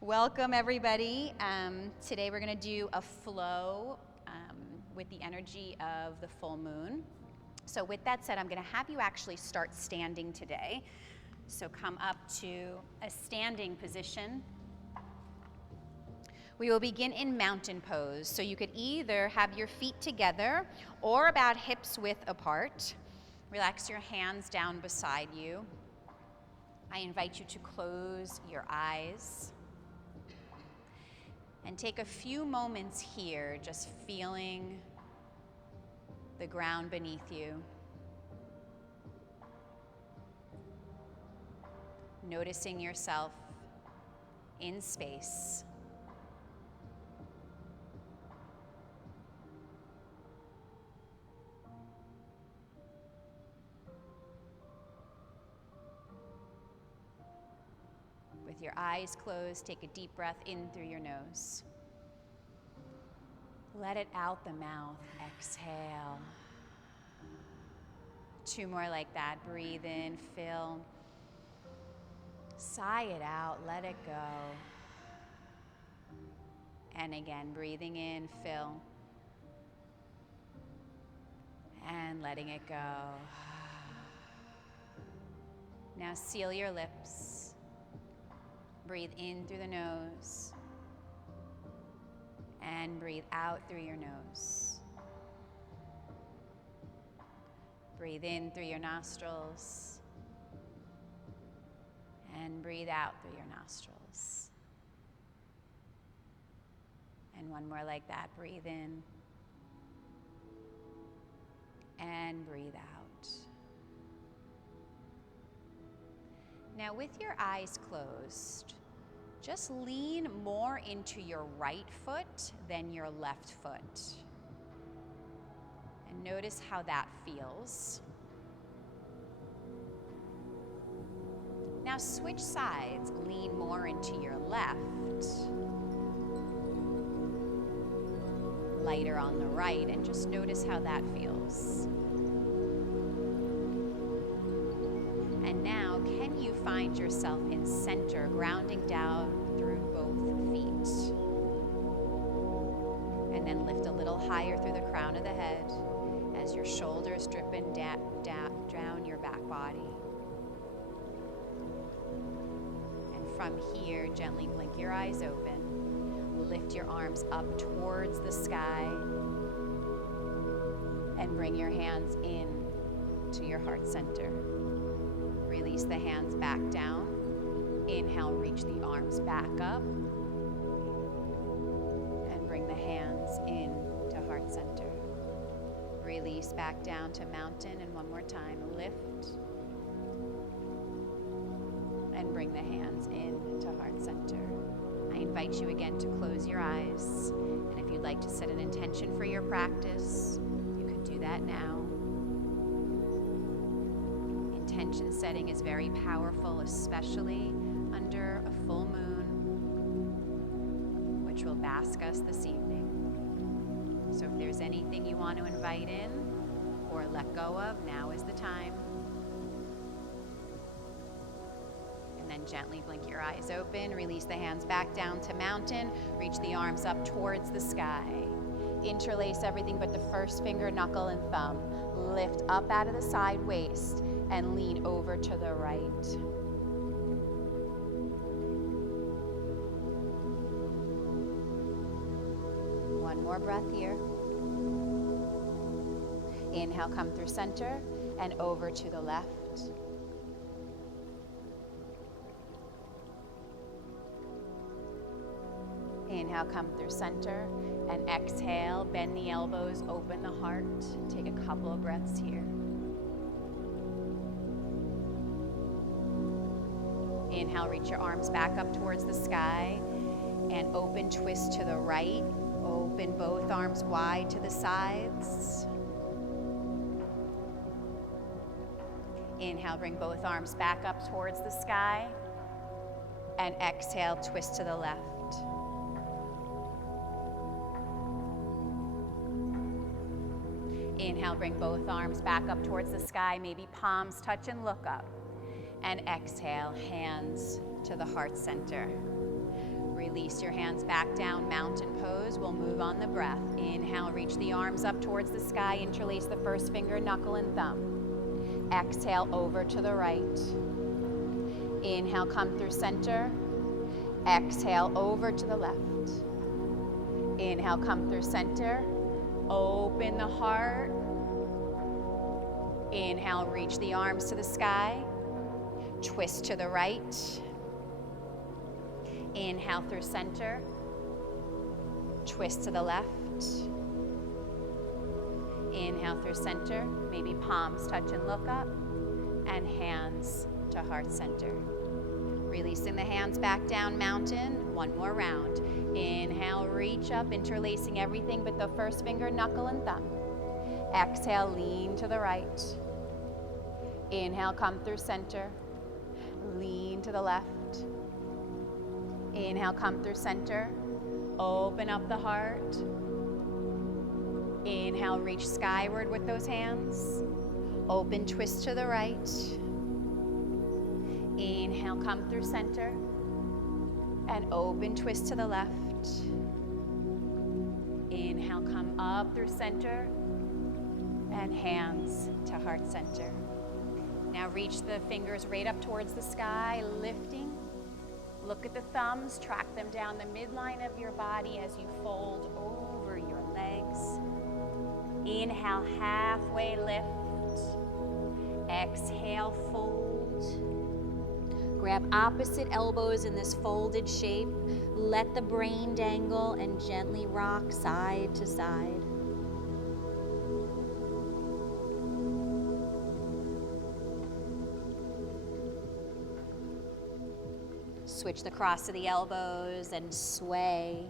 Welcome, everybody. Today we're going to do a flow with the energy of the full moon. So with that said, I'm going to have you actually start standing today. So come up to a standing position. We will begin in mountain pose. So you could either have your feet together or about hips width apart. Relax your hands down beside you. I invite you to close your eyes and take a few moments here just feeling the ground beneath you. Noticing yourself in space. With your eyes closed, take a deep breath in through your nose. Let it out the mouth. Exhale. 2 more like that. Breathe in, fill. Sigh it out, let it go. And again, breathing in, fill. And letting it go. Now seal your lips. Breathe in through the nose and breathe out through your nose. Breathe in through your nostrils and breathe out through your nostrils. And 1 more like that. Breathe in and breathe out. Now with your eyes closed, just lean more into your right foot than your left foot. And notice how that feels. Now switch sides, lean more into your left. Lighter on the right, and just notice how that feels. And now, can you find yourself in center, grounding down through both feet? And then lift a little higher through the crown of the head as your shoulders drip down your back body. And from here, gently blink your eyes open. Lift your arms up towards the sky and bring your hands in to your heart center. Release the hands back down. Inhale, reach the arms back up. And bring the hands in to heart center. Release back down to mountain, and 1 more time, lift. And bring the hands in to heart center. I invite you again to close your eyes. And if you'd like to set an intention for your practice, you can do that now. Intention setting is very powerful, especially under a full moon, which will bask us this evening. So if there's anything you want to invite in or let go of, now is the time. And then gently blink your eyes open, release the hands back down to mountain, reach the arms up towards the sky. Interlace everything but the first finger, knuckle, and thumb. Lift up out of the side waist and lean over to the right. One more breath here. Inhale, come through center and over to the left. Inhale, come through center, and exhale, bend the elbows, open the heart. Take a couple of breaths here. Inhale, reach your arms back up towards the sky, and open, twist to the right. Open both arms wide to the sides. Inhale, bring both arms back up towards the sky, and exhale, twist to the left. Inhale, bring both arms back up towards the sky, maybe palms touch and look up. And exhale, hands to the heart center. Release your hands back down, mountain pose. We'll move on the breath. Inhale, reach the arms up towards the sky. Interlace the first finger, knuckle, and thumb. Exhale, over to the right. Inhale, come through center. Exhale, over to the left. Inhale, come through center. Open the heart. Inhale, reach the arms to the sky. Twist to the right. Inhale through center. Twist to the left. Inhale through center. Maybe palms touch and look up. And hands to heart center. Releasing the hands back down, mountain. One more round. Inhale, reach up, interlacing everything but the first finger, knuckle, and thumb. Exhale, lean to the right. Inhale, come through center. Lean to the left. Inhale, come through center. Open up the heart. Inhale, reach skyward with those hands. Open, twist to the right. Inhale, come through center. And open, twist to the left. Inhale, come up through center. And hands to heart center. Now reach the fingers right up towards the sky, lifting. Look at the thumbs, track them down the midline of your body as you fold over your legs. Inhale, halfway lift. Exhale, fold. Grab opposite elbows in this folded shape. Let the brain dangle and gently rock side to side. Switch the cross of the elbows and sway.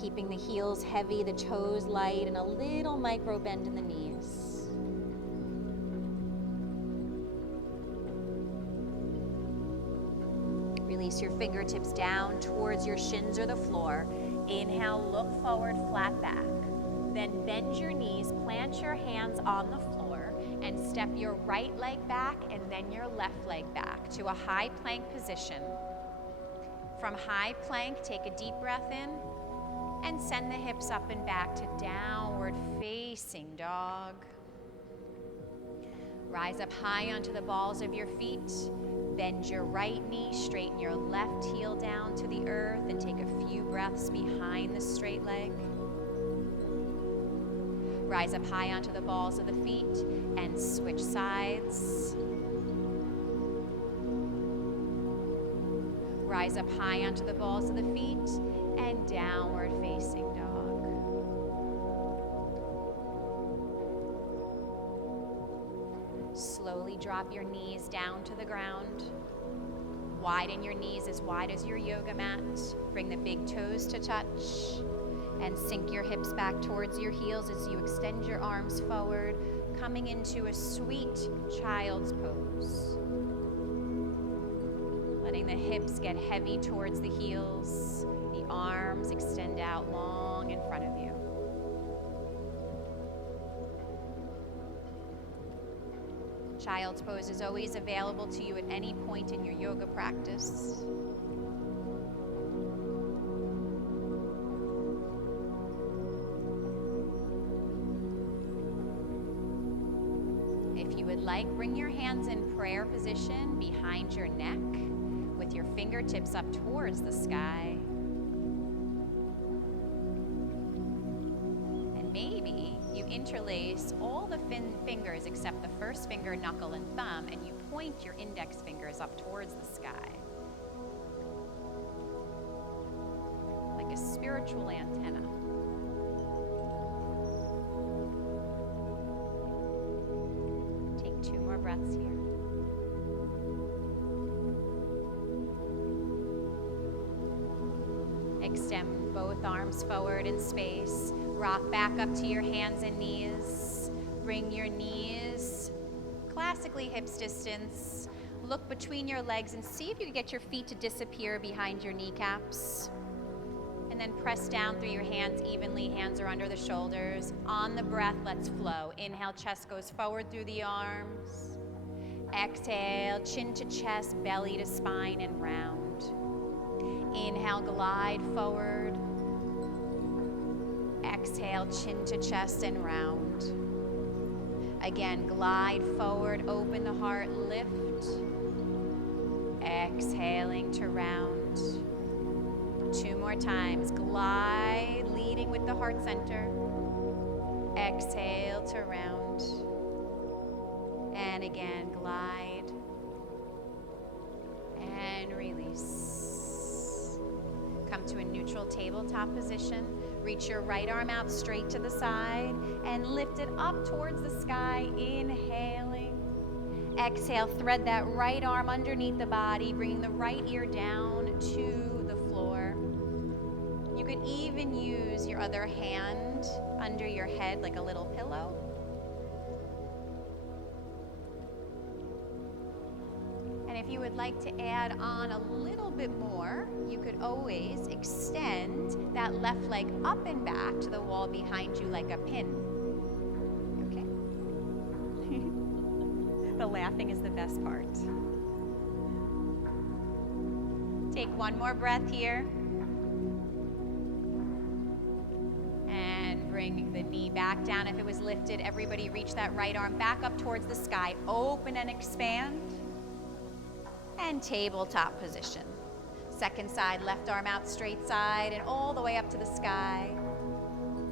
Keeping the heels heavy, the toes light, and a little micro bend in the knees. Release your fingertips down towards your shins or the floor. Inhale, look forward, flat back. Then bend your knees, plant your hands on the floor, and step your right leg back and then your left leg back to a high plank position. From high plank, take a deep breath in and send the hips up and back to downward facing dog. Rise up high onto the balls of your feet. Bend your right knee, straighten your left heel down to the earth, and take a few breaths behind the straight leg. Rise up high onto the balls of the feet and switch sides. Rise up high onto the balls of the feet and downward facing dog. Slowly drop your knees down to the ground. Widen your knees as wide as your yoga mat. Bring the big toes to touch. And sink your hips back towards your heels as you extend your arms forward, coming into a sweet child's pose. Letting the hips get heavy towards the heels, the arms extend out long in front of you. Child's pose is always available to you at any point in your yoga practice. If you would like, bring your hands in prayer position behind your neck with your fingertips up towards the sky. And maybe you interlace all the fingers except the first finger, knuckle, and thumb, and you point your index fingers up towards the sky. Like a spiritual antenna. Take 2 more breaths here. Extend both arms forward in space. Rock back up to your hands and knees. Bring your knees classically hips distance. Look between your legs and see if you can get your feet to disappear behind your kneecaps. And then press down through your hands evenly. Hands are under the shoulders. On the breath, let's flow. Inhale, chest goes forward through the arms. Exhale, chin to chest, belly to spine, and round. Inhale, glide forward. Exhale, chin to chest and round. Again, glide forward, open the heart, lift. Exhaling to round. 2 more times. Glide, leading with the heart center. Exhale to round. And again, glide. And release. Come to a neutral tabletop position. Reach your right arm out straight to the side and lift it up towards the sky, inhaling. Exhale, thread that right arm underneath the body, bringing the right ear down to the floor. You could even use your other hand under your head like a little pillow. And if you would like to add on a little bit more, you could always extend that left leg up and back to the wall behind you like a pin. Okay? The laughing is the best part. Take one more breath here. And bring the knee back down. If it was lifted, everybody reach that right arm back up towards the sky. Open and expand. And tabletop position. Second side, left arm out straight side and all the way up to the sky.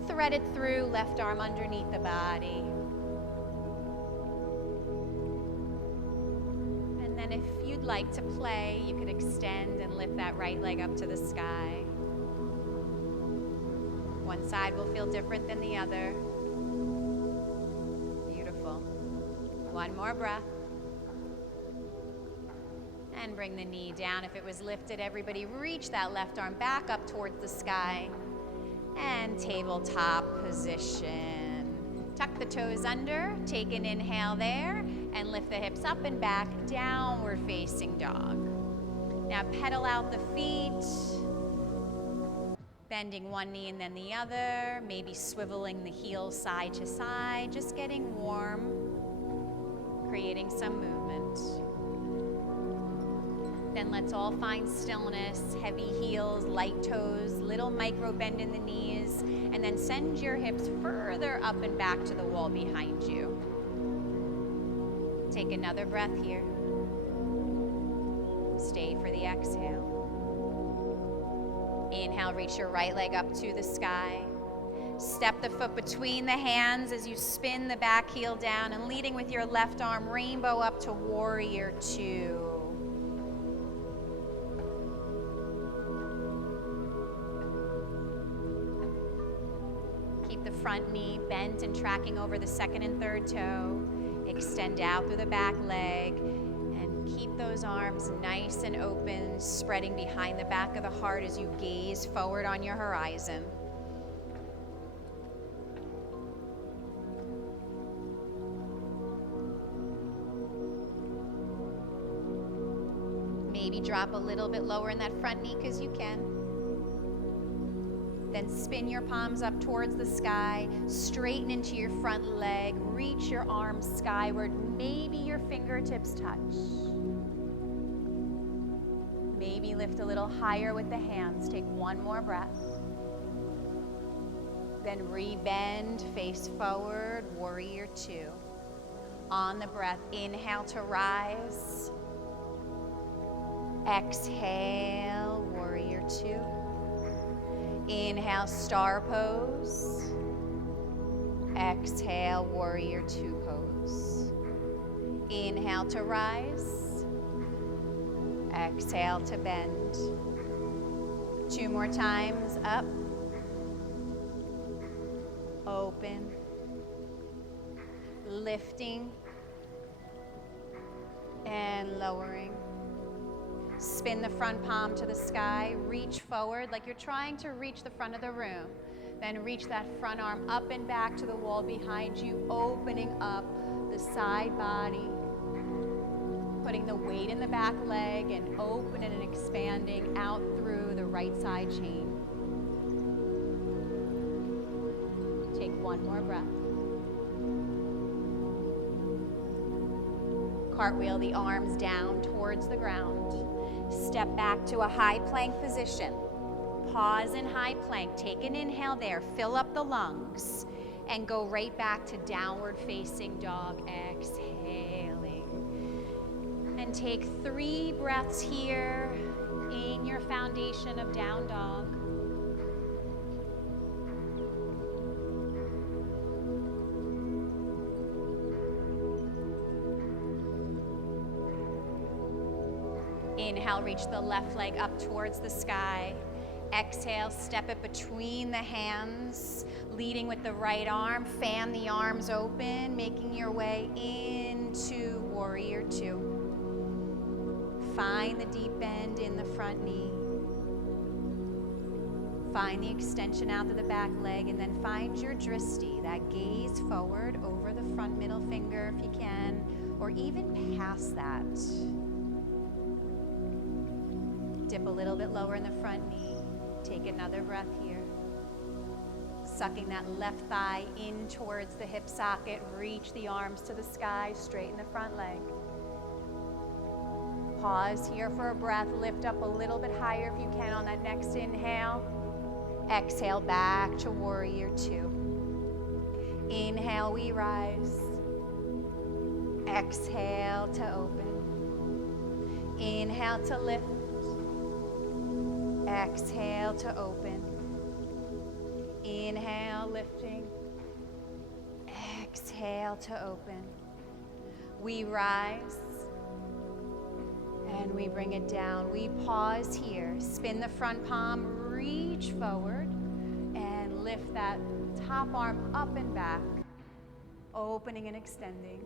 Thread it through, left arm underneath the body. And then if you'd like to play, you could extend and lift that right leg up to the sky. One side will feel different than the other. Beautiful. One more breath. And bring the knee down. If it was lifted, everybody reach that left arm back up towards the sky. And tabletop position. Tuck the toes under, take an inhale there, and lift the hips up and back, downward facing dog. Now pedal out the feet, bending one knee and then the other, maybe swiveling the heels side to side, just getting warm, creating some movement. Then let's all find stillness, heavy heels, light toes, little micro bend in the knees, and then send your hips further up and back to the wall behind you. Take another breath here. Stay for the exhale. Inhale, reach your right leg up to the sky. Step the foot between the hands as you spin the back heel down and leading with your left arm, rainbow up to warrior two. Keep the front knee bent and tracking over the second and third toe. Extend out through the back leg and keep those arms nice and open, spreading behind the back of the heart as you gaze forward on your horizon. Maybe drop a little bit lower in that front knee because you can. Then spin your palms up towards the sky, straighten into your front leg, reach your arms skyward, maybe your fingertips touch. Maybe lift a little higher with the hands, take one more breath. Then re-bend, face forward, warrior two. On the breath, inhale to rise. Exhale, warrior two. Inhale, star pose. Exhale, warrior two pose. Inhale to rise. Exhale to bend. Two more times, up. Open. Lifting. And lowering. Spin the front palm to the sky, reach forward like you're trying to reach the front of the room. Then reach that front arm up and back to the wall behind you, opening up the side body, putting the weight in the back leg and opening and expanding out through the right side chain. Take one more breath. Cartwheel the arms down towards the ground. Step back to a high plank position. Pause in high plank. Take an inhale there. Fill up the lungs. And go right back to downward facing dog. Exhaling. And take 3 breaths here in your foundation of down dog. Inhale, reach the left leg up towards the sky. Exhale, step it between the hands, leading with the right arm. Fan the arms open, making your way into warrior 2. Find the deep bend in the front knee. Find the extension out to the back leg, and then find your dristi, that gaze forward over the front middle finger if you can, or even past that. Dip a little bit lower in the front knee. Take another breath here. Sucking that left thigh in towards the hip socket. Reach the arms to the sky, straighten the front leg. Pause here for a breath. Lift up a little bit higher if you can on that next inhale. Exhale back to warrior 2. Inhale, we rise. Exhale to open. Inhale to lift. Exhale to open. Inhale, lifting. Exhale to open. We rise and we bring it down. We pause here. Spin the front palm, reach forward, and lift that top arm up and back, opening and extending.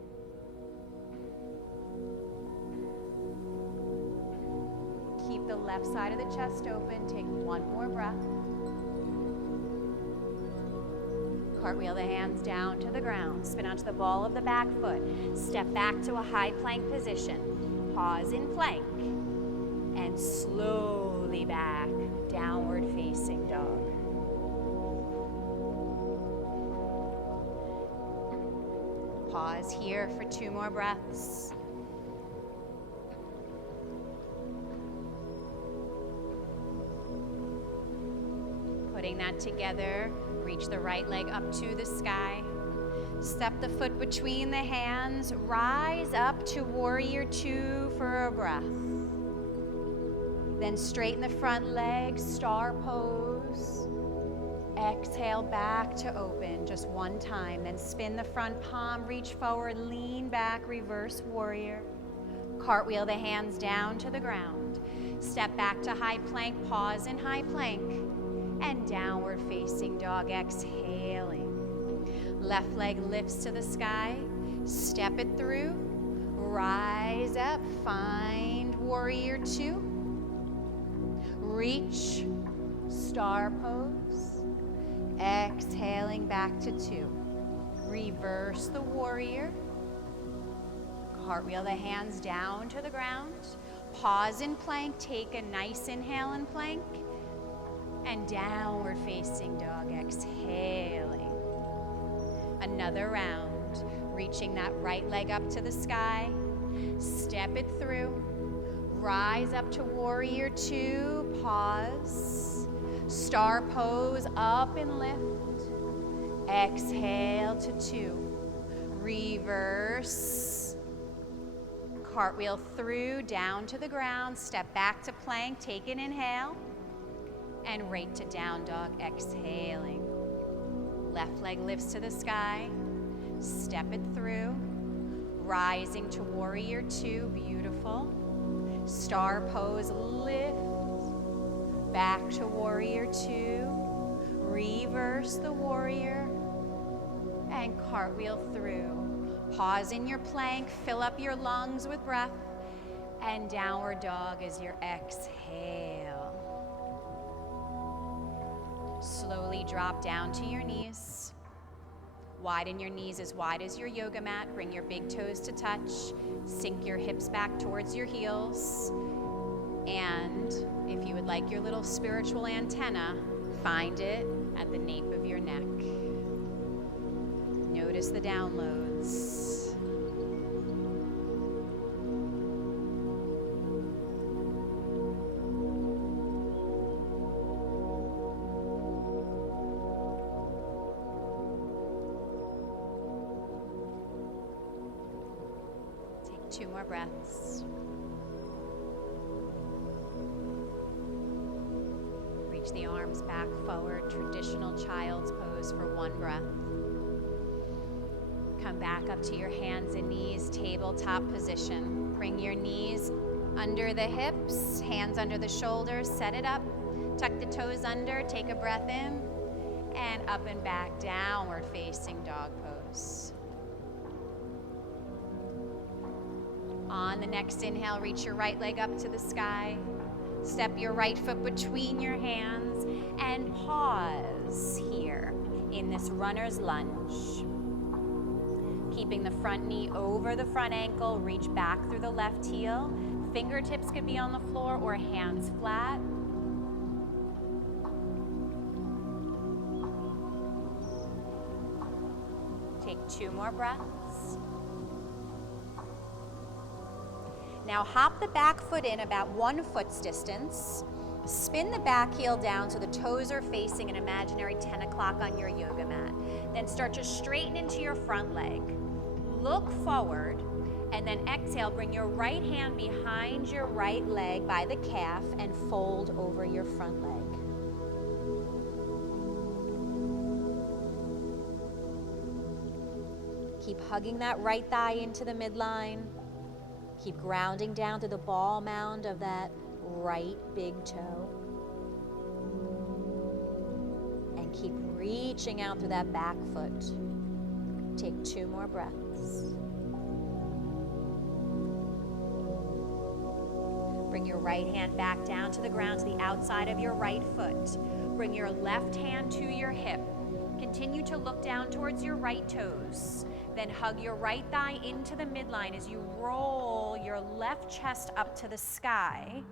Keep the left side of the chest open. Take one more breath. Cartwheel the hands down to the ground. Spin onto the ball of the back foot. Step back to a high plank position. Pause in plank. And slowly back, downward facing dog. Pause here for 2 more breaths. Putting that together, reach the right leg up to the sky. Step the foot between the hands, rise up to warrior 2 for a breath. Then straighten the front leg, star pose. Exhale back to open, just one time. Then spin the front palm, reach forward, lean back, reverse warrior. Cartwheel the hands down to the ground. Step back to high plank, pause in high plank. And downward facing dog, exhaling. Left leg lifts to the sky, step it through, rise up, find warrior 2. Reach, star pose, exhaling back to 2. Reverse the warrior. Cartwheel the hands down to the ground. Pause in plank, take a nice inhale in plank. And downward facing dog, exhaling. Another round, reaching that right leg up to the sky. Step it through. Rise up to warrior 2, pause. Star pose, up and lift. Exhale to 2. Reverse. Cartwheel through, down to the ground. Step back to plank, take an inhale. And right to down dog, exhaling. Left leg lifts to the sky. Step it through. Rising to warrior 2, beautiful. Star pose, lift. Back to warrior 2. Reverse the warrior. And cartwheel through. Pause in your plank, fill up your lungs with breath. And downward dog is your exhale. Slowly drop down to your knees. Widen your knees as wide as your yoga mat. Bring your big toes to touch. Sink your hips back towards your heels. And if you would like your little spiritual antenna, find it at the nape of your neck. Notice the downloads. 2 more breaths. Reach the arms back forward, traditional child's pose for 1 breath. Come back up to your hands and knees, tabletop position. Bring your knees under the hips, hands under the shoulders, set it up. Tuck the toes under, take a breath in, and up and back, downward facing dog pose. On the next inhale, reach your right leg up to the sky. Step your right foot between your hands and pause here in this runner's lunge. Keeping the front knee over the front ankle, reach back through the left heel. Fingertips could be on the floor or hands flat. Take 2 more breaths. Now hop the back foot in about 1 foot's distance. Spin the back heel down so the toes are facing an imaginary 10 o'clock on your yoga mat. Then start to straighten into your front leg. Look forward, and then exhale, bring your right hand behind your right leg by the calf and fold over your front leg. Keep hugging that right thigh into the midline. Keep grounding down to the ball mound of that right big toe. And keep reaching out through that back foot. Take 2 more breaths. Bring your right hand back down to the ground, to the outside of your right foot. Bring your left hand to your hip. Continue to look down towards your right toes. Then hug your right thigh into the midline as you roll your left chest up to the sky.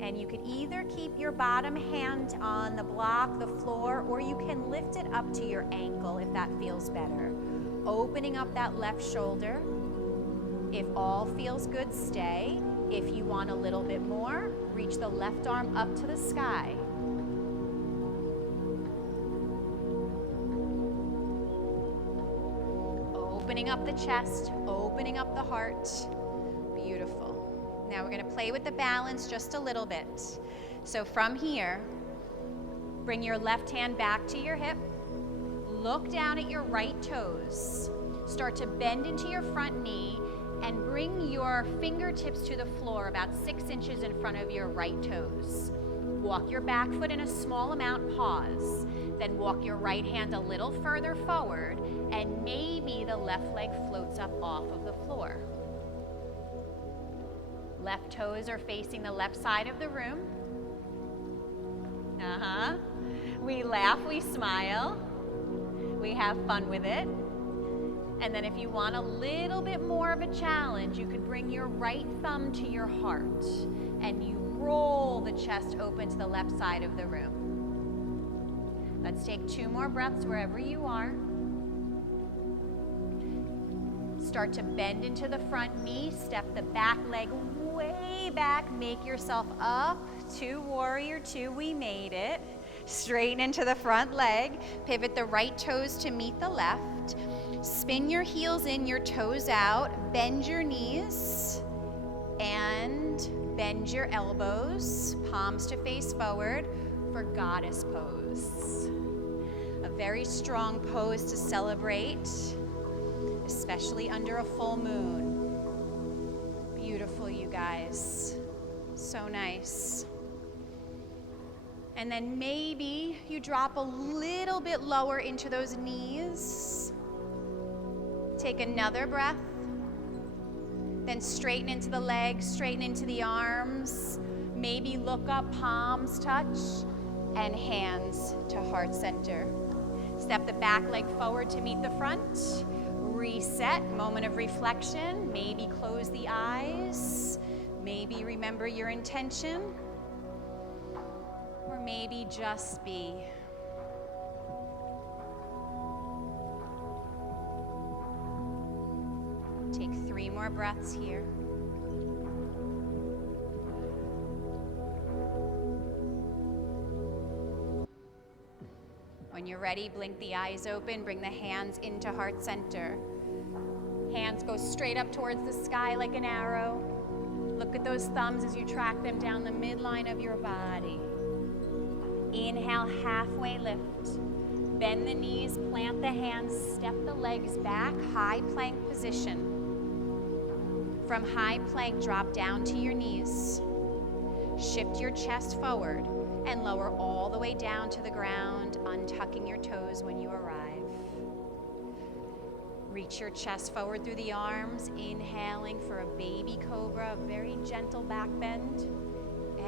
And you can either keep your bottom hand on the block, the floor, or you can lift it up to your ankle if that feels better. Opening up that left shoulder. If all feels good, stay. If you want a little bit more, reach the left arm up to the sky. Opening up the chest, opening up the heart. Beautiful. Now we're going to play with the balance just a little bit. So from here, bring your left hand back to your hip. Look down at your right toes. Start to bend into your front knee and bring your fingertips to the floor about 6 inches in front of your right toes. Walk your back foot in a small amount, pause. Then walk your right hand a little further forward, and maybe the left leg floats up off of the floor. Left toes are facing the left side of the room. We laugh, we smile. We have fun with it. And then if you want a little bit more of a challenge, you could bring your right thumb to your heart and you roll the chest open to the left side of the room. Let's take 2 more breaths wherever you are. Start to bend into the front knee, step the back leg way back, make yourself up to warrior 2, we made it. Straighten into the front leg, pivot the right toes to meet the left. Spin your heels in, your toes out, bend your knees, and bend your elbows, palms to face forward for goddess pose. A very strong pose to celebrate, especially under a full moon. Beautiful, you guys. So nice. And then maybe you drop a little bit lower into those knees. Take another breath. Then straighten into the legs, straighten into the arms. Maybe look up, palms touch, and hands to heart center. Step the back leg forward to meet the front. Reset, moment of reflection. Maybe close the eyes. Maybe remember your intention. Or maybe just be. Take 3 more breaths here. When you're ready, blink the eyes open, bring the hands into heart center. Hands go straight up towards the sky like an arrow. Look at those thumbs as you track them down the midline of your body. Inhale, halfway lift. Bend the knees, plant the hands, step the legs back, high plank position. From high plank, drop down to your knees. Shift your chest forward and lower all the way down to the ground, untucking your toes when you arrive. Reach your chest forward through the arms, inhaling for a baby cobra, a very gentle back bend.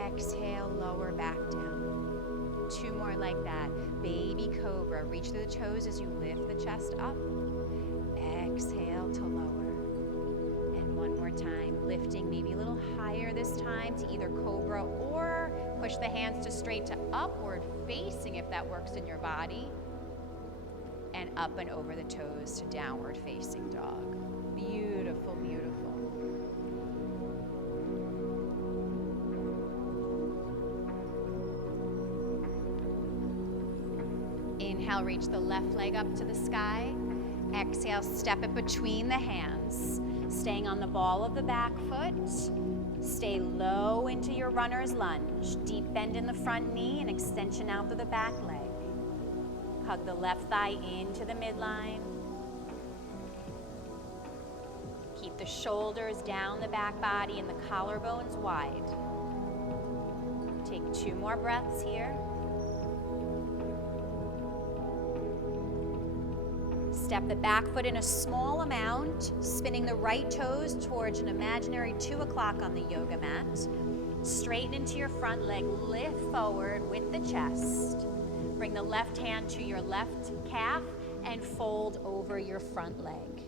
Exhale, lower back down. 2 more like that. Baby cobra, reach through the toes as you lift the chest up. Exhale to lower. And 1 more time, lifting maybe a little higher this time to either cobra or push the hands to straight to upward facing if that works in your body. And up and over the toes to downward facing dog. Beautiful, beautiful. Inhale, reach the left leg up to the sky. Exhale, step it between the hands. Staying on the ball of the back foot. Stay low into your runner's lunge. Deep bend in the front knee and extension out to the back leg. Hug the left thigh into the midline. Keep the shoulders down the back body and the collarbones wide. Take 2 more breaths here. Step the back foot in a small amount, spinning the right toes towards an imaginary 2 o'clock on the yoga mat. Straighten into your front leg, lift forward with the chest. Bring the left hand to your left calf and fold over your front leg.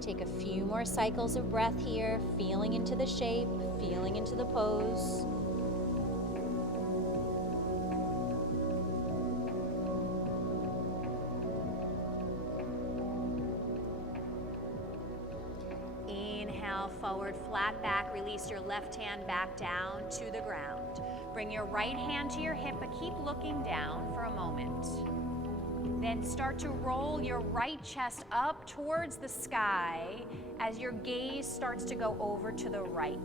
Take a few more cycles of breath here, feeling into the shape, feeling into the pose. Inhale, forward, flat back. Release your left hand back down to the ground. Bring your right hand to your hip, but keep looking down for a moment. Then start to roll your right chest up towards the sky as your gaze starts to go over to the right.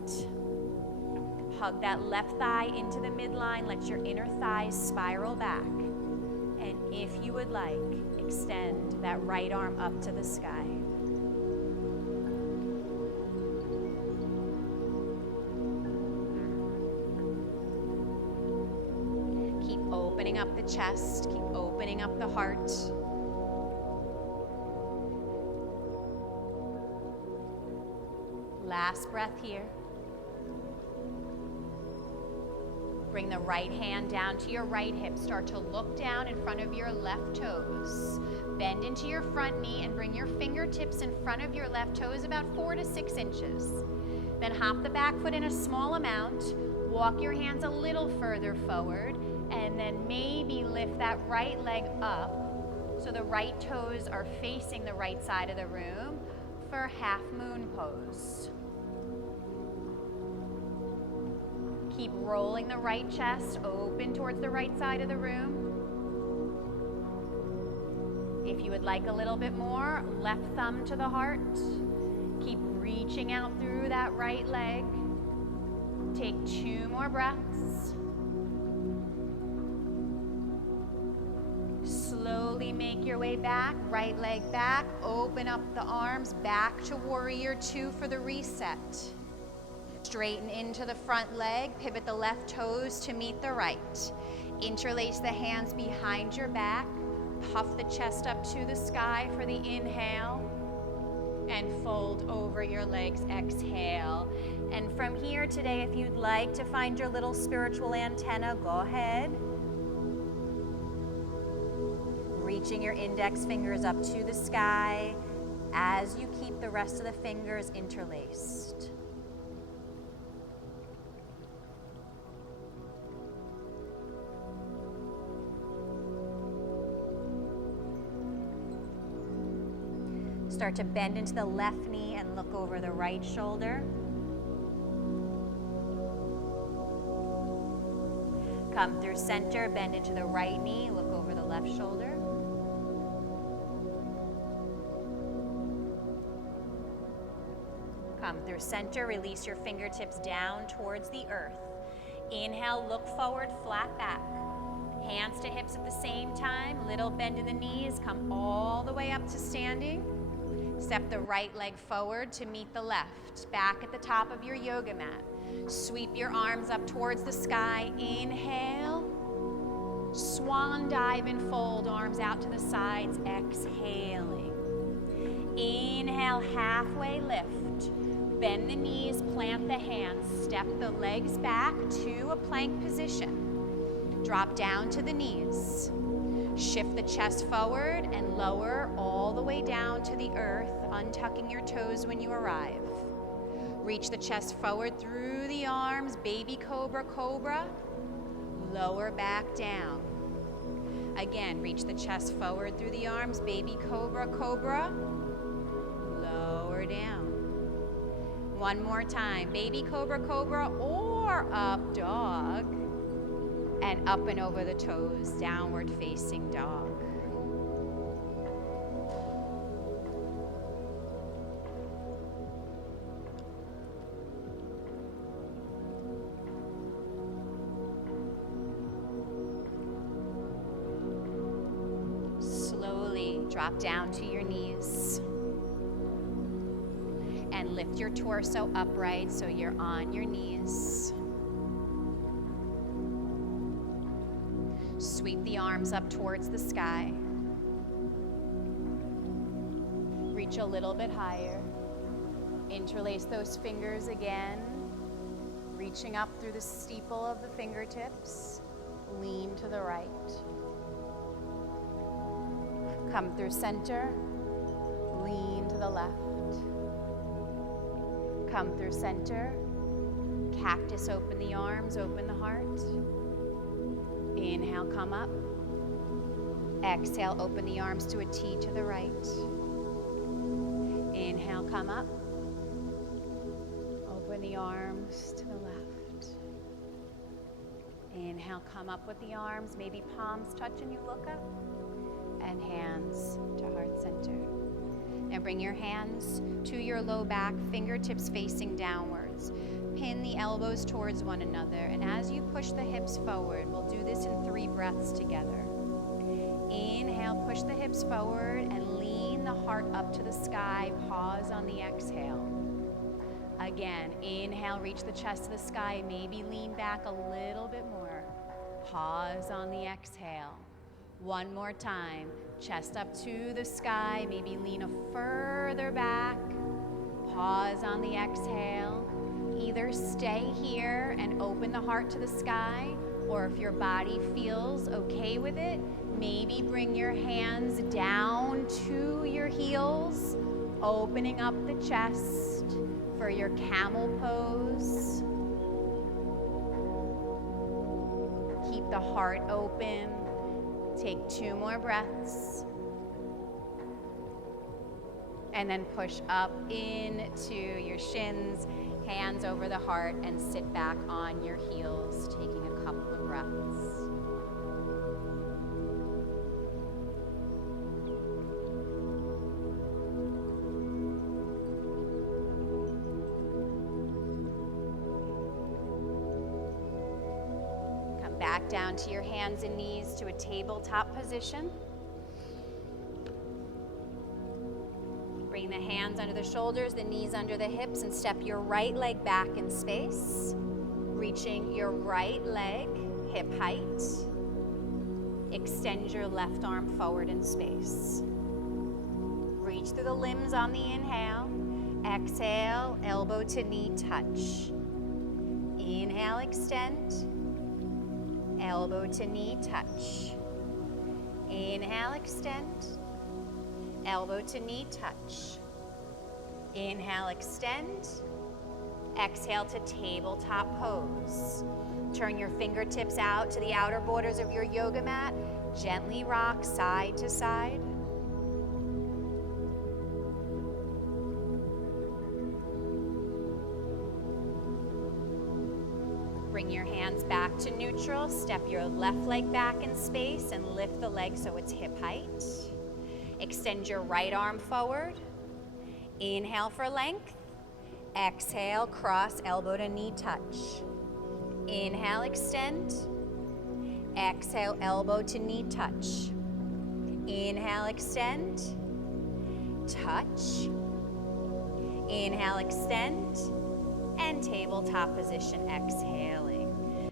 Hug that left thigh into the midline. Let your inner thighs spiral back. And if you would like, extend that right arm up to the sky. Keep opening up the chest. Keep opening up the heart. Last breath here. Bring the right hand down to your right hip. Start to look down in front of your left toes. Bend into your front knee and bring your fingertips in front of your left toes about 4 to 6 inches. Then hop the back foot in a small amount. Walk your hands a little further forward. And then maybe lift that right leg up so the right toes are facing the right side of the room for half moon pose. Keep rolling the right chest open towards the right side of the room. If you would like a little bit more, left thumb to the heart. Keep reaching out through that right leg. Take 2 more breaths. Slowly make your way back, right leg back, open up the arms, back to warrior 2 for the reset. Straighten into the front leg, pivot the left toes to meet the right. Interlace the hands behind your back, puff the chest up to the sky for the inhale, and fold over your legs, exhale. And from here today, if you'd like to find your little spiritual antenna, go ahead. Reaching your index fingers up to the sky as you keep the rest of the fingers interlaced. Start to bend into the left knee and look over the right shoulder. Come through center, bend into the right knee, look over the left shoulder. Come through center, release your fingertips down towards the earth. Inhale, look forward, flat back. Hands to hips at the same time, little bend in the knees, come all the way up to standing. Step the right leg forward to meet the left, back at the top of your yoga mat. Sweep your arms up towards the sky, inhale. Swan dive and fold, arms out to the sides, exhaling. Inhale, halfway lift. Bend the knees, plant the hands, step the legs back to a plank position. Drop down to the knees. Shift the chest forward and lower all the way down to the earth, untucking your toes when you arrive. Reach the chest forward through the arms, baby cobra, cobra. Lower back down. Again, reach the chest forward through the arms, baby cobra, cobra. Lower down. One more time, baby cobra, cobra, or up dog. And up and over the toes, downward facing dog. Slowly drop down to your knees. And lift your torso upright so you're on your knees. Sweep the arms up towards the sky. Reach a little bit higher. Interlace those fingers again. Reaching up through the steeple of the fingertips. Lean to the right. Come through center. Lean to the left. Come through center. Cactus, open the arms, open the heart. Inhale, come up. Exhale, open the arms to a T to the right. Inhale, come up. Open the arms to the left. Inhale, come up with the arms, maybe palms touch and you look up. And hands to heart center. Now bring your hands to your low back, fingertips facing downwards. Pin the elbows towards one another, and as you push the hips forward, we'll do this in 3 breaths together. Inhale, push the hips forward and lean the heart up to the sky. Pause on the exhale. Again, inhale, reach the chest to the sky, maybe lean back a little bit more. Pause on the exhale. One more time, chest up to the sky, maybe lean a further back. Pause on the exhale. Either stay here and open the heart to the sky, or if your body feels okay with it, maybe bring your hands down to your heels, opening up the chest for your camel pose. Keep the heart open. Take 2 more breaths. And then push up into your shins, hands over the heart, and sit back on your heels, taking a couple of breaths. Come back down to your hands and knees to a tabletop position. Bring the hands under the shoulders, the knees under the hips, and step your right leg back in space. Reaching your right leg hip height. Extend your left arm forward in space. Reach through the limbs on the inhale. Exhale, elbow to knee touch. Inhale, extend. Elbow to knee touch. Inhale, extend. Elbow to knee touch. Inhale, extend. Exhale to tabletop pose. Turn your fingertips out to the outer borders of your yoga mat. Gently rock side to side. Bring your hands back to neutral. Step your left leg back in space and lift the leg so it's hip height. Extend your right arm forward. Inhale for length. Exhale, cross elbow to knee touch. Inhale, extend. Exhale, elbow to knee touch. Inhale, extend. Touch. Inhale, extend. And tabletop position, exhaling.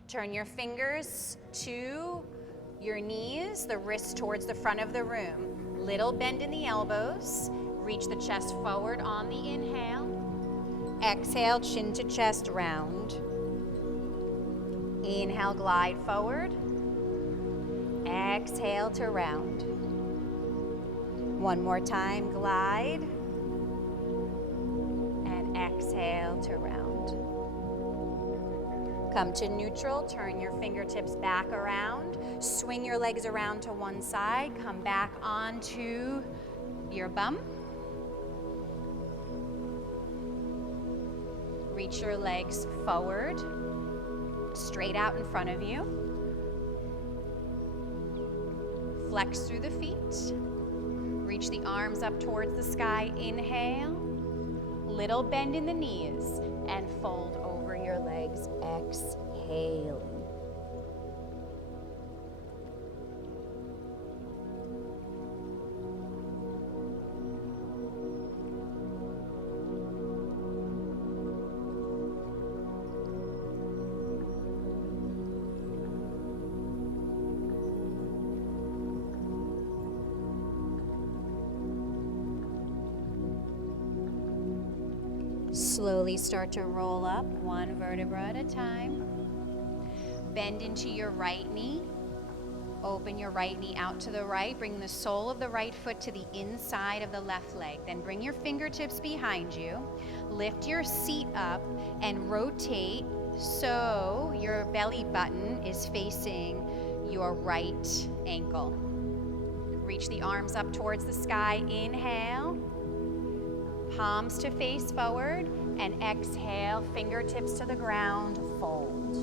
Turn your fingers to your knees, the wrists towards the front of the room. Little bend in the elbows. Reach the chest forward on the inhale. Exhale, chin to chest round. Inhale, glide forward. Exhale to round. One more time, glide. And exhale to round. Come to neutral, turn your fingertips back around. Swing your legs around to one side. Come back onto your bum. Reach your legs forward, straight out in front of you. Flex through the feet. Reach the arms up towards the sky. Inhale. Little bend in the knees and fold over your legs. Exhaling. Slowly start to roll up one vertebra at a time. Bend into your right knee. Open your right knee out to the right. Bring the sole of the right foot to the inside of the left leg. Then bring your fingertips behind you. Lift your seat up and rotate so your belly button is facing your right ankle. Reach the arms up towards the sky. Inhale. Palms to face forward, and exhale, fingertips to the ground, fold.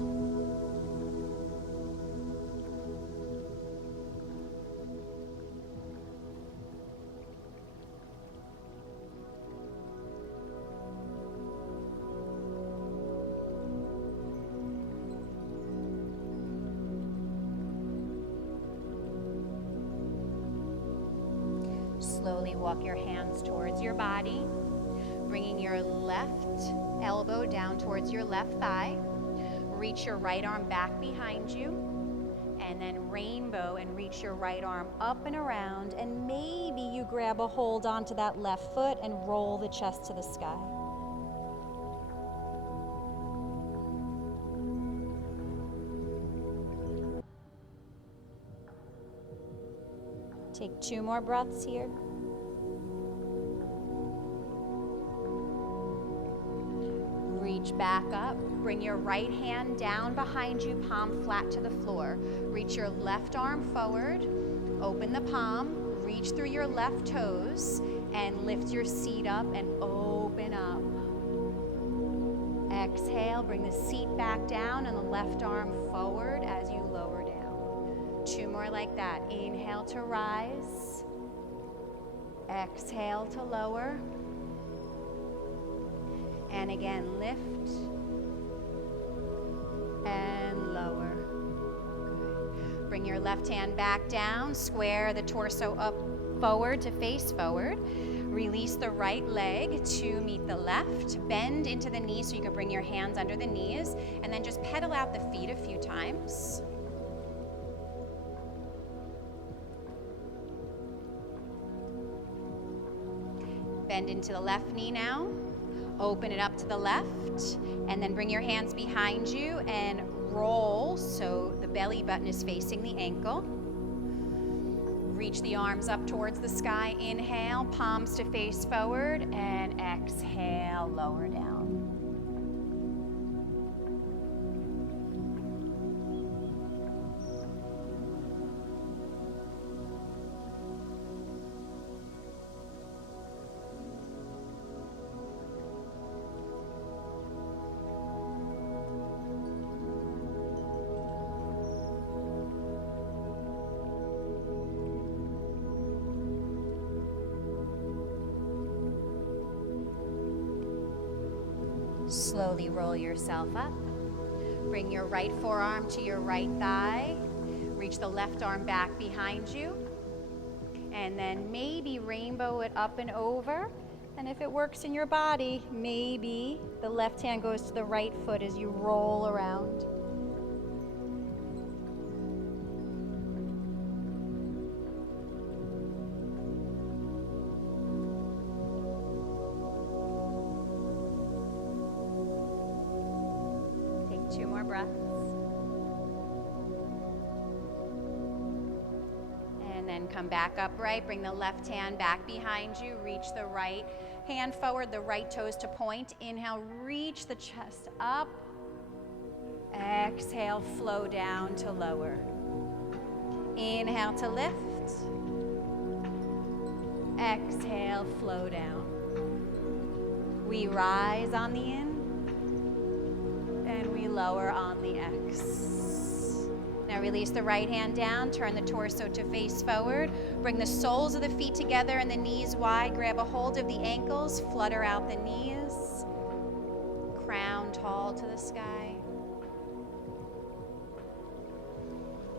Slowly walk your hands towards your body, bringing your left elbow down towards your left thigh. Reach your right arm back behind you, and then rainbow and reach your right arm up and around, and maybe you grab a hold onto that left foot and roll the chest to the sky. Take 2 more breaths here. Reach back up. Bring your right hand down behind you, palm flat to the floor. Reach your left arm forward. Open the palm. Reach through your left toes and lift your seat up and open up. Exhale. Bring the seat back down and the left arm forward as you lower down. 2 more like that. Inhale to rise. Exhale to lower. And again, lift and lower. Good. Bring your left hand back down. Square the torso up forward to face forward. Release the right leg to meet the left. Bend into the knees so you can bring your hands under the knees. And then just pedal out the feet a few times. Bend into the left knee now. Open it up to the left, and then bring your hands behind you and roll so the belly button is facing the ankle. Reach the arms up towards the sky. Inhale, palms to face forward, and exhale, lower down. slowly roll yourself up. Bring your right forearm to your right thigh. Reach the left arm back behind you. And then maybe rainbow it up and over. And if it works in your body, maybe the left hand goes to the right foot as you roll around. Take 2 more breaths. And then come back upright. Bring the left hand back behind you. Reach the right hand forward, the right toes to point. Inhale, reach the chest up. Exhale, flow down to lower. Inhale to lift. Exhale, flow down. We rise on the in, and we lower on the X. Now release the right hand down, turn the torso to face forward. Bring the soles of the feet together and the knees wide. Grab a hold of the ankles, flutter out the knees. Crown tall to the sky.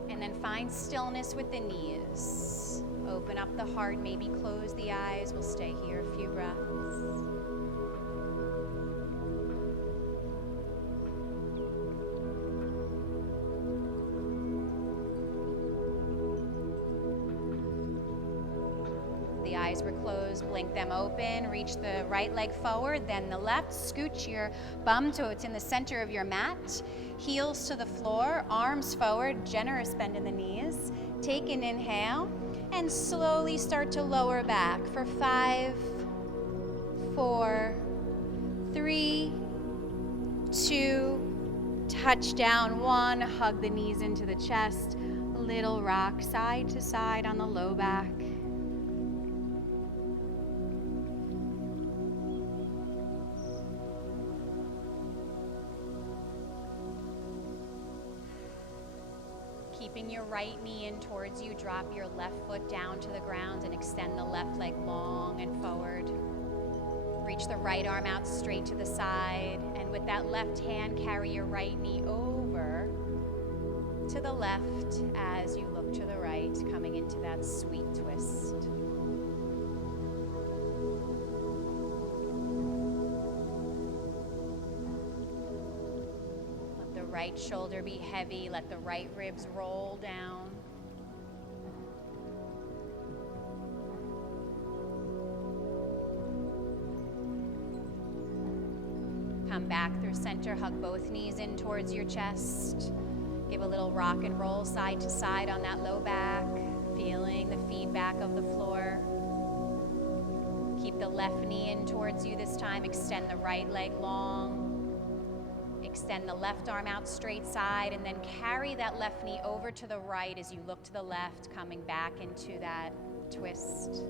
And then find stillness with the knees. Open up the heart, maybe close the eyes. We'll stay here a few breaths. The eyes were closed, blink them open, reach the right leg forward, then the left. Scooch your bum so it's in the center of your mat. Heels to the floor, arms forward, generous bend in the knees. Take an inhale and slowly start to lower back for 5, 4, 3, 2, touch down 1, hug the knees into the chest, little rock side to side on the low back. Keeping your right knee in towards you, drop your left foot down to the ground and extend the left leg long and forward. Reach the right arm out straight to the side, and with that left hand, carry your right knee over to the left as you look to the right, coming into that sweet twist. Right shoulder be heavy, let the right ribs roll down. Come back through center, hug both knees in towards your chest. Give a little rock and roll side to side on that low back, feeling the feedback of the floor. Keep the left knee in towards you this time, extend the right leg long. Extend the left arm out straight side, and then carry that left knee over to the right as you look to the left, coming back into that twist.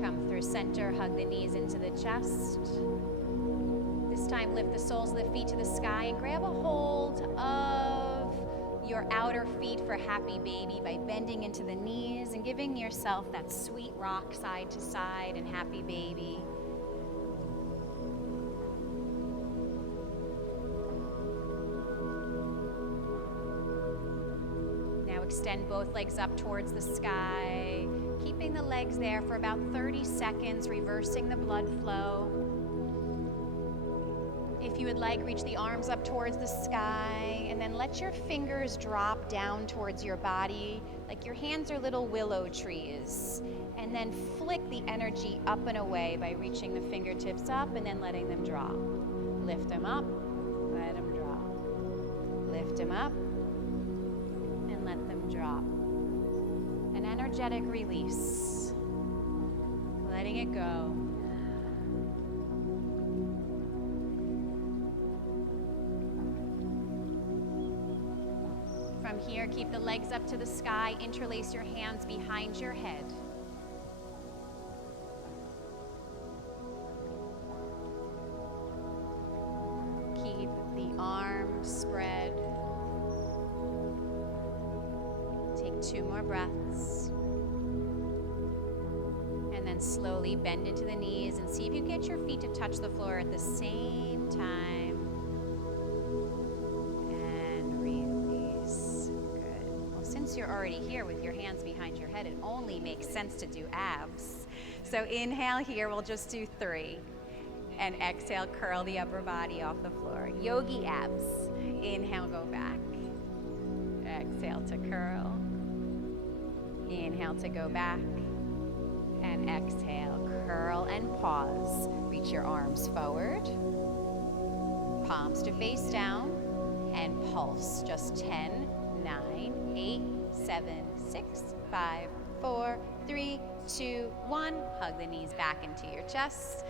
Come through center, hug the knees into the chest. This time, lift the soles of the feet to the sky and grab a hold of your outer feet for happy baby by bending into the knees and giving yourself that sweet rock side to side and happy baby. Now extend both legs up towards the sky, keeping the legs there for about 30 seconds, reversing the blood flow. If you would like, reach the arms up towards the sky, and then let your fingers drop down towards your body like your hands are little willow trees. And then flick the energy up and away by reaching the fingertips up and then letting them drop. Lift them up, let them drop. Lift them up, and let them drop. An energetic release. Letting it go. From here, keep the legs up to the sky, interlace your hands behind your head. 2 more breaths. And then slowly bend into the knees and see if you get your feet to touch the floor at the same time. And release. Good. Well, since you're already here with your hands behind your head, it only makes sense to do abs. So inhale here, we'll just do 3. And exhale, curl the upper body off the floor. Yogi abs. Inhale, go back. Exhale to curl. Inhale to go back. And exhale, curl and pause. Reach your arms forward. Palms to face down. And pulse. Just 10, 9, 8, 7, 6, 5, 4, 3, 2, 1. Hug the knees back into your chest.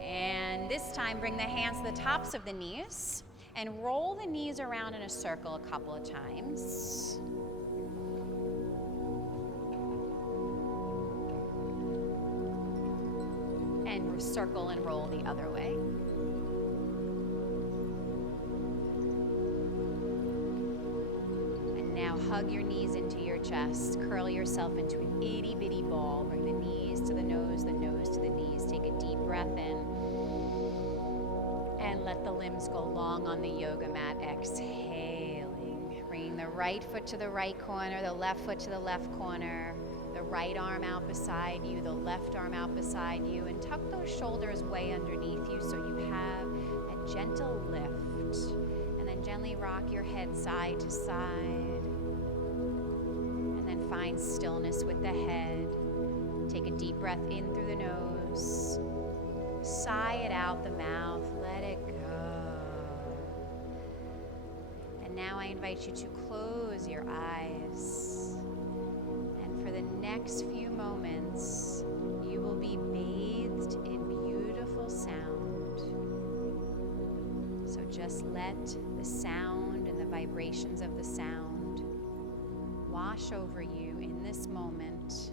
And this time, bring the hands to the tops of the knees and roll the knees around in a circle a couple of times. And circle and roll the other way. And now hug your knees into your chest. Curl yourself into an itty bitty ball. Bring the knees to the nose to the knees. Take a deep breath in. And let the limbs go long on the yoga mat, exhaling. Bringing the right foot to the right corner, the left foot to the left corner, the right arm out beside you, the left arm out beside you, and tuck those shoulders way underneath you so you have a gentle lift. And then gently rock your head side to side. And then find stillness with the head. Take a deep breath in through the nose. Sigh it out the mouth, let it go. And now I invite you to close your eyes. And for the next few moments, you will be bathed in beautiful sound. So just let the sound and the vibrations of the sound wash over you in this moment.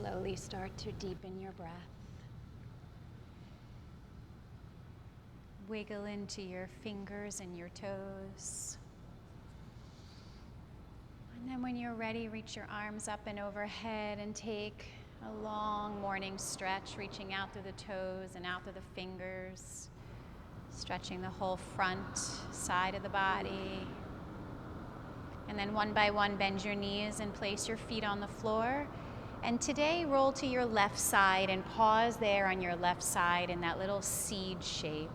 Slowly start to deepen your breath. Wiggle into your fingers and your toes. And then when you're ready, reach your arms up and overhead and take a long morning stretch, reaching out through the toes and out through the fingers, stretching the whole front side of the body. And then one by one, bend your knees and place your feet on the floor. And today, roll to your left side and pause there on your left side in that little seed shape.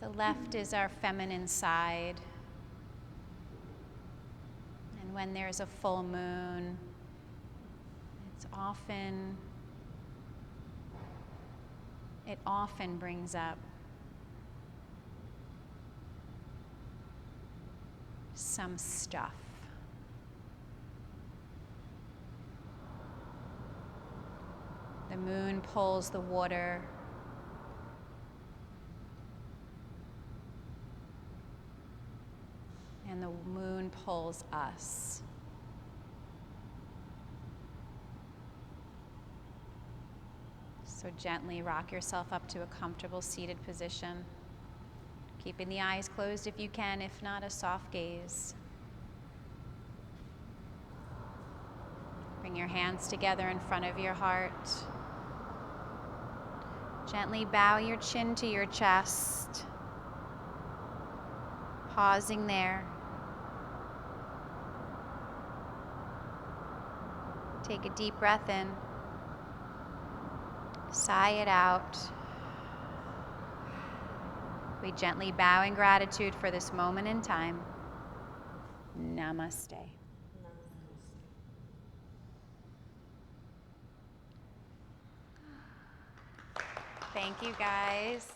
The left is our feminine side. And when there's a full moon, it often brings up some stuff. The moon pulls the water. And the moon pulls us. So gently rock yourself up to a comfortable seated position. Keeping the eyes closed if you can, if not, a soft gaze. Bring your hands together in front of your heart. Gently bow your chin to your chest. Pausing there. Take a deep breath in. Sigh it out. We gently bow in gratitude for this moment in time. Namaste. Thank you, guys.